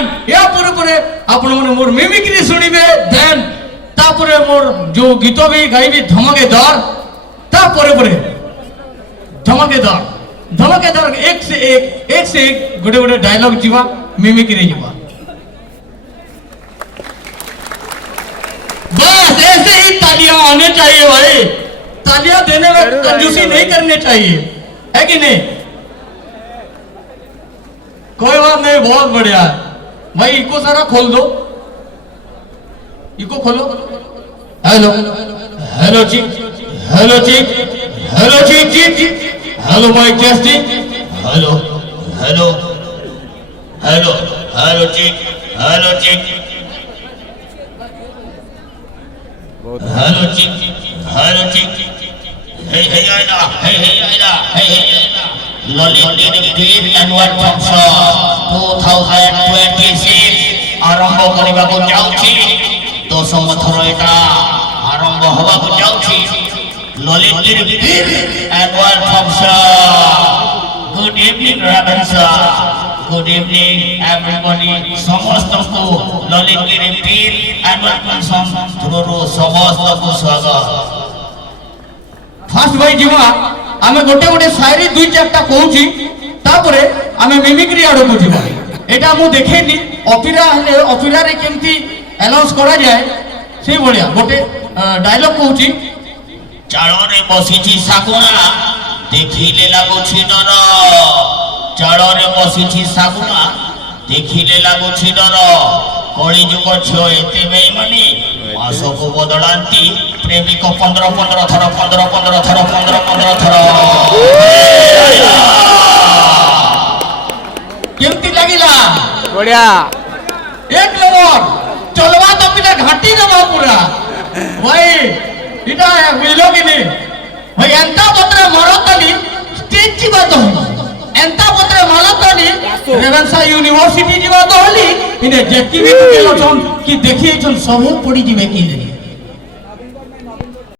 and या पूरे आपण माने मोर मिमिक्री सुनिबे देन तापुरे मोर जो गीत भी गाइबी धमाकेदार तापुरे धमाकेदार एक से एक गोटे डायलॉग जीवा मिमिक्री जीवा बस ऐसे ही तालियां आने चाहिए भाई तालियां देने में कंजूसी नहीं करनी चाहिए है कि नहीं कोई बात नहीं बहुत बढ़िया है भाई इको सारा खोल दो इको खोलो hello hello ji hello ji hello ji hello mic testing hello hello hello hello ji hello ji hello ji hello ji हे आइला हे ललित टीम एनुअल फंक्शन 2026 आरंभ करबा को जाउछि 10 मथर एटा आरंभ होबा को जाउछि Lalit team annual function good evening Ravenshaw good evening everybody समस्त को Lalit team annual function through समस्त को स्वागत फास्ट भाई जीवा आमे गोटे शायरी दुई चारटा कहूची तापरे आमे मिमिक्री आड़ो को जीवा एटा मु देखेनी ऑपेरा हेले ऑपेरा रे केमती अनाउंस करा जाए से बढ़िया गोटे डायलॉग कहूची चालो रे बसिची सागुना देखिले लागुछि डर चालो रे बसिची सागुना देखिले लागुछि डर कଳି जुग छो एते बेईमानी मास को बदलांती प्रेमिक 15 थर केमती लागिला बढ़िया एक नंबर चलवा तो पिला घाटी जमा पूरा भाई इटा बुझलो कि नहीं भाई एंता पत्र मरतली स्टेज जीवा तो एंता पत्र मरतली रेवेन्सा यूनिवर्सिटी जीवा तो हली इने जेकी भी केलो छन कि देखि छन सब पड़ी जीवे कि